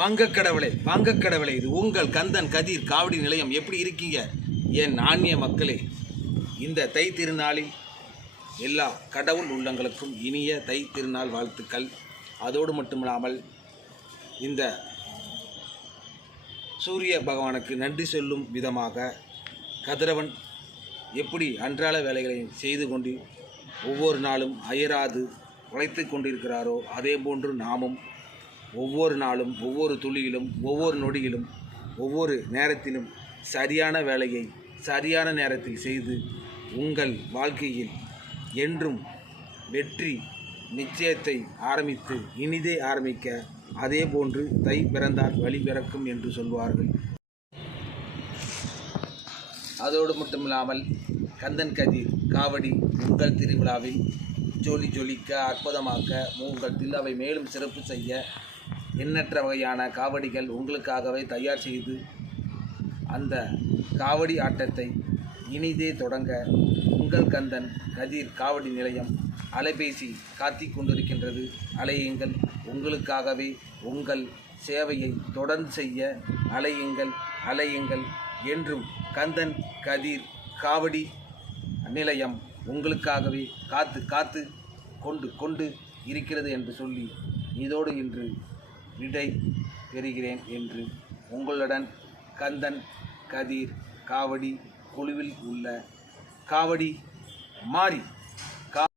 வங்கக்கடவுளை வங்கக்கடவுளை இது உங்கள் கந்தன் கதிர் காவடி நிலையம் எப்படி இருக்கீங்க? என் நாணிய மக்களே இந்த தை திருநாளில் எல்லா கடவுள் உள்ளங்களுக்கும் இனிய தை திருநாள் வாழ்த்துக்கள். அதோடு மட்டுமில்லாமல் இந்த சூரிய பகவானுக்கு நன்றி சொல்லும் விதமாக கதிரவன் எப்படி அன்றாட வேலைகளை செய்து கொண்டு ஒவ்வொரு நாளும் அயராது உழைத்து கொண்டிருக்கிறாரோ அதே போன்று நாமும் ஒவ்வொரு நாளும் ஒவ்வொரு துளியிலும் ஒவ்வொரு நொடியிலும் ஒவ்வொரு நேரத்திலும் சரியான வேலையை சரியான நேரத்தில் செய்து உங்கள் வாழ்க்கையில் என்றும் வெற்றி நிச்சயத்தை ஆரம்பித்து இனிதே ஆரம்பிக்க அதே போன்று தை பிறந்தால் வழி பிறக்கும் என்று சொல்வார்கள். அதோடு மட்டுமில்லாமல் கந்தன் கதிர் காவடி உங்கள் திருவிழாவில் ஜொலி ஜொலிக்க அற்புதமாக்க உங்கள் திருவிழாவை மேலும் சிறப்பு செய்ய எண்ணற்ற வகையான காவடிகள் உங்களுக்காகவே தயார் செய்து அந்த காவடி ஆட்டத்தை இனிதே தொடங்க உங்கள் கந்தன் கதிர் காவடி நிலையம் அலைபேசி காத்திக் கொண்டிருக்கின்றது. அலையுங்கள். உங்களுக்காகவே உங்கள் சேவையை தொடர்ந்து செய்ய அலையுங்கள். அலையுங்கள். என்றும் கந்தன் கதிர் காவடி நிலையம் உங்களுக்காகவே காத்து காத்து கொண்டு கொண்டு இருக்கிறது என்று சொல்லி இதோடு இன்று விடை பெறுகிறேன் என்று உங்களுடன் கந்தன் கதிர் காவடி குழுவில் உள்ள காவடி மாறி.